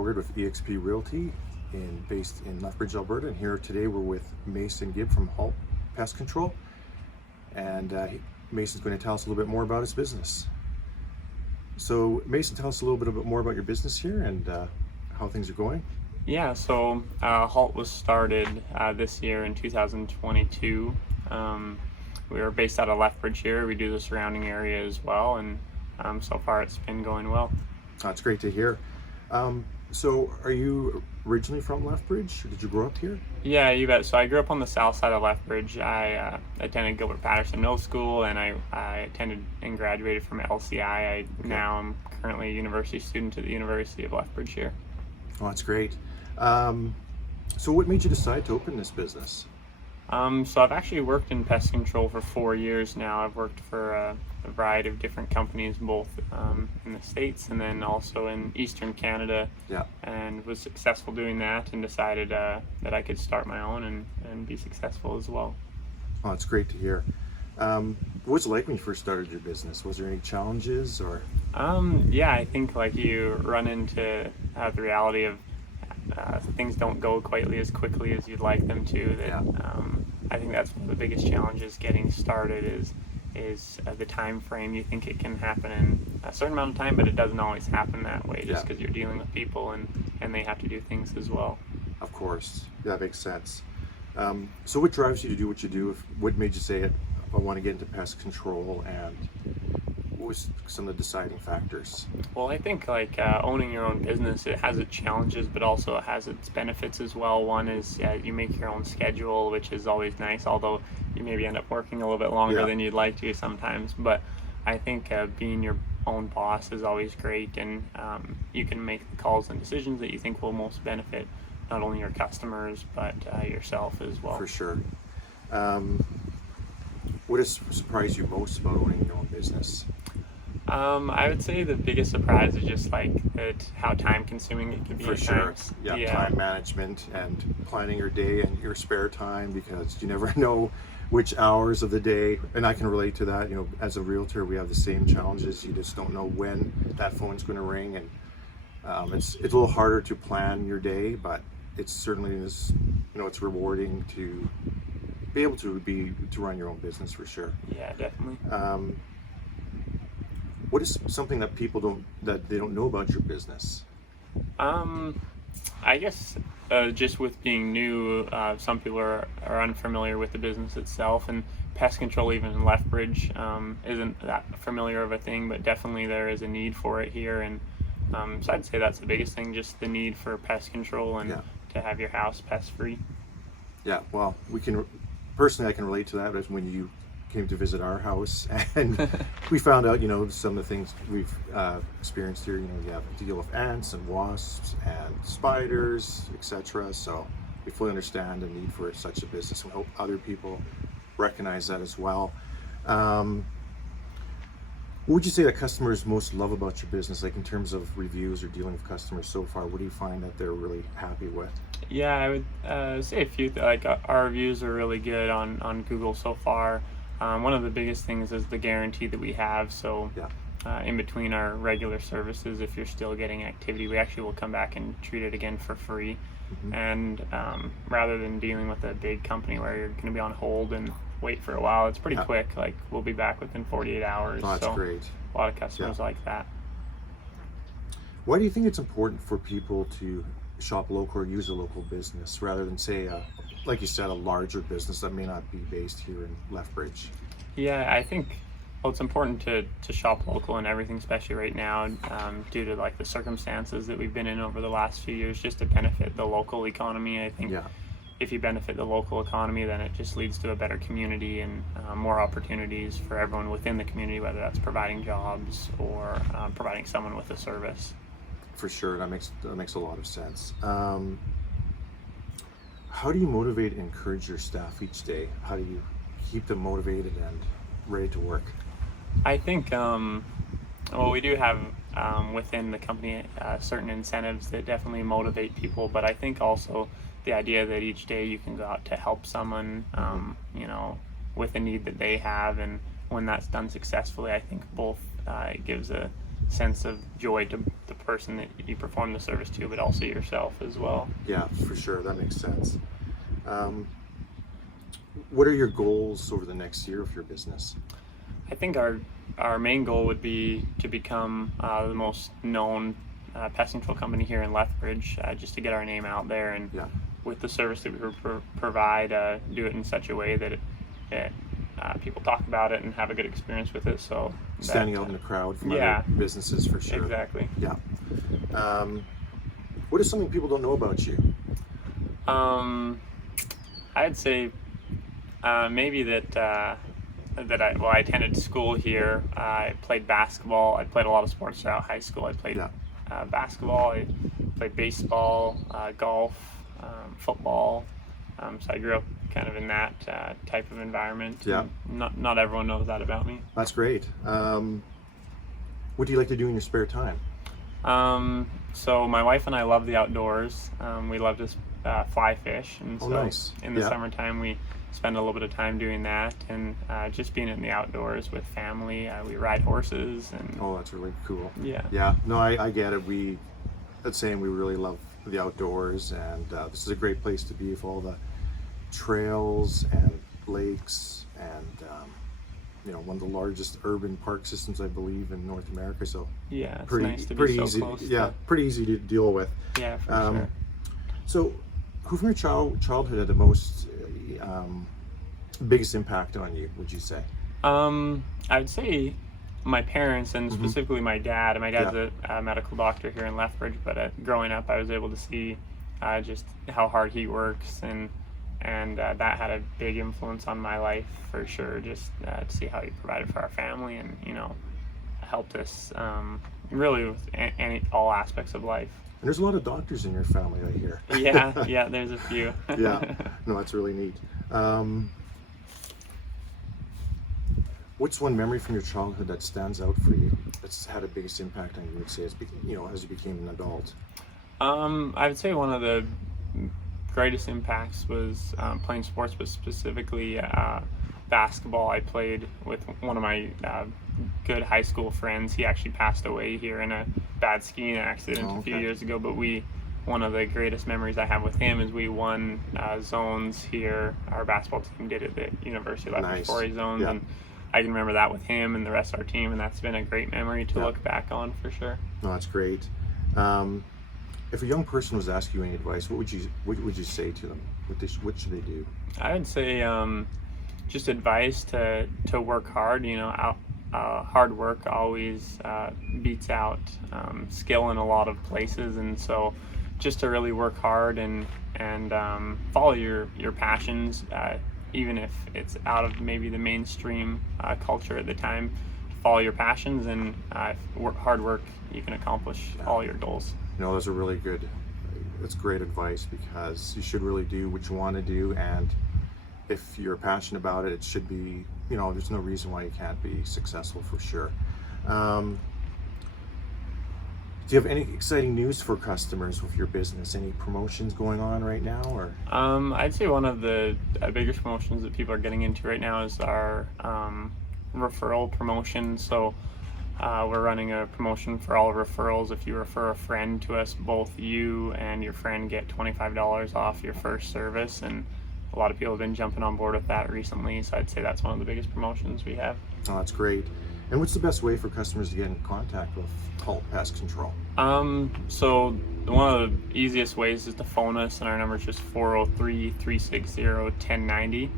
Bogard with eXp Realty based in Lethbridge, Alberta. And here today we're with Mason Gibb from Halt Pest Control. And Mason's going to tell us a little bit more about his business. So Mason, tell us a little bit more about your business here and how things are going. Yeah, so Halt was started this year in 2022. We are based out of Lethbridge here. We do the surrounding area as well, and so far it's been going well. That's great to hear. So are you originally from Lethbridge? Did you grow up here? Yeah, you bet. So I grew up on the south side of Lethbridge. I attended Gilbert Patterson Middle School, and I attended and graduated from LCI. Now I'm currently a university student at the University of Lethbridge here. Oh, that's great. So what made you decide to open this business? So I've actually worked in pest control for 4 years now. I've worked for a variety of different companies, both in the States and then also in Eastern Canada. Yeah. And was successful doing that, and decided that I could start my own and be successful as well. Oh, it's great to hear. What was it like when you first started your business? Was there any challenges or? Yeah, I think like you run into the reality of things don't go quite as quickly as you'd like them to. I think that's one of the biggest challenges getting started is the time frame. You think it can happen in a certain amount of time, but it doesn't always happen that way, just because you're dealing with people and they have to do things as well. Of course, yeah, that makes sense. So what drives you to do what you do? What made you say I want to get into pest control, and what was some of the deciding factors? Well, I think like owning your own business, it has its challenges, but also it has its benefits as well. One is you make your own schedule, which is always nice, although you maybe end up working a little bit longer than you'd like to sometimes. But I think being your own boss is always great, and you can make the calls and decisions that you think will most benefit not only your customers, but yourself as well. For sure. What has surprised you most about owning your own business? I would say the biggest surprise is just like how time consuming it can be. For at sure. times. Yeah, time management and planning your day and your spare time, because you never know which hours of the day, and I can relate to that. You know, as a realtor, we have the same challenges. You just don't know when that phone's going to ring, and it's a little harder to plan your day, but it's certainly is, it's rewarding to be able to run your own business, for sure. Yeah, definitely. What is something that people don't know about your business? I guess just with being new, some people are unfamiliar with the business itself, and pest control, even in Lethbridge, isn't that familiar of a thing, but definitely there is a need for it here. And so I'd say that's the biggest thing, just the need for pest control and to have your house pest free. Yeah, well, personally I can relate to that, as when you came to visit our house and we found out, some of the things we've experienced here. You have to deal with ants and wasps and spiders, etc. So we fully understand the need for such a business, and hope other people recognize that as well. What would you say that customers most love about your business, like in terms of reviews or dealing with customers so far? What do you find that they're really happy with? Yeah, I would say a few. Like our reviews are really good on Google so far. One of the biggest things is the guarantee that we have. So in between our regular services, if you're still getting activity, we actually will come back and treat it again for free. Mm-hmm. And rather than dealing with a big company where you're going to be on hold and wait for a while, it's pretty quick. Like we'll be back within 48 hours. Oh, that's great. A lot of customers like that. Why do you think it's important for people to shop local or use a local business rather than, say, like you said, a larger business that may not be based here in Lethbridge? Yeah, I think it's important to shop local and everything, especially right now, due to like the circumstances that we've been in over the last few years, just to benefit the local economy. I think if you benefit the local economy, then it just leads to a better community and more opportunities for everyone within the community, whether that's providing jobs or providing someone with a service. For sure, that makes a lot of sense. How do you motivate and encourage your staff each day? How do you keep them motivated and ready to work? I think, we do have within the company certain incentives that definitely motivate people, but I think also the idea that each day you can go out to help someone, with a need that they have, and when that's done successfully, I think both it gives a sense of joy to the person that you perform the service to, but also yourself as well. Yeah, for sure. That makes sense. What are your goals over the next year of your business? I think our main goal would be to become the most known pest control company here in Lethbridge, just to get our name out there, and with the service that we provide, do it in such a way that people talk about it and have a good experience with it. So standing out in the crowd from other businesses, for sure. Exactly. Yeah. What is something people don't know about you? I'd say maybe that I attended school here. I played basketball. I played a lot of sports throughout high school. I played basketball. I played baseball, golf, football. So I grew up kind of in that type of environment. Yeah. Not everyone knows that about me. That's great. What do you like to do in your spare time? So my wife and I love the outdoors. We love to fly fish, and so nice. In the summertime we spend a little bit of time doing that, and just being in the outdoors with family. We ride horses, and that's really cool. Yeah. No, I get it. That's saying we really love the outdoors, and this is a great place to be with all the trails and lakes, and one of the largest urban park systems, I believe, in North America. So yeah, it's pretty, nice to pretty be so easy. close Pretty easy to deal with. Yeah, for sure. So, who from your childhood had the most biggest impact on you, would you say? I would say my parents, and specifically my dad. My dad's a medical doctor here in Lethbridge, but growing up I was able to see just how hard he works, and that had a big influence on my life for sure, just to see how he provided for our family, and helped us really with all aspects of life. And there's a lot of doctors in your family, I hear. Yeah, there's a few. Yeah, no, that's really neat. What's one memory from your childhood that stands out for you, that's had a biggest impact on you, would say, as you became an adult? I would say one of the greatest impacts was playing sports, but specifically basketball. I played with one of my good high school friends. He actually passed away here in a bad skiing accident a few years ago, but one of the greatest memories I have with him is we won zones here. Our basketball team did it at University of Lethbridge 4A zones, and I can remember that with him and the rest of our team, and that's been a great memory to look back on for sure. No, that's great. If a young person was asking you any advice, what would you say to them? What should they do? I would say just advice to work hard. Hard work always beats out skill in a lot of places, and so just to really work hard and follow your passions, even if it's out of maybe the mainstream culture at the time. Follow your passions, and hard work, you can accomplish all your goals. Those are that's great advice, because you should really do what you want to do, and if you're passionate about it, it should be, there's no reason why you can't be successful, for sure. Do you have any exciting news for customers with your business? Any promotions going on right now, or? I'd say one of the biggest promotions that people are getting into right now is our referral promotion. So we're running a promotion for all referrals. If you refer a friend to us, both you and your friend get $25 off your first service, and a lot of people have been jumping on board with that recently, so I'd say that's one of the biggest promotions we have. Oh, that's great. And what's the best way for customers to get in contact with Halt Pest Control? So one of the easiest ways is to phone us, and our number is just 403-360-1090.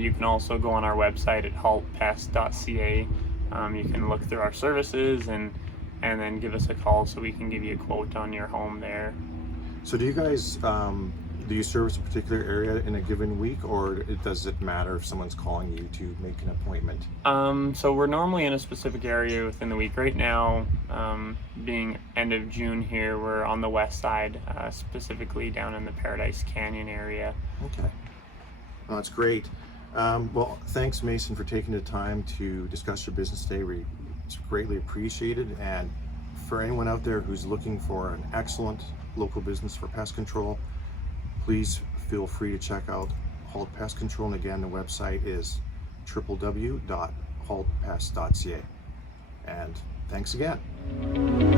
You can also go on our website at haltpest.ca. You can look through our services and then give us a call so we can give you a quote on your home there. So do you guys do you service a particular area in a given week, or does it matter if someone's calling you to make an appointment? So we're normally in a specific area within the week. Right now, being end of June here, we're on the west side, specifically down in the Paradise Canyon area. Okay, well, that's great. Well, thanks, Mason, for taking the time to discuss your business today. It's greatly appreciated. And for anyone out there who's looking for an excellent local business for pest control, please feel free to check out Halt Pest Control. And again, the website is www.haltpest.ca. And Thanks again.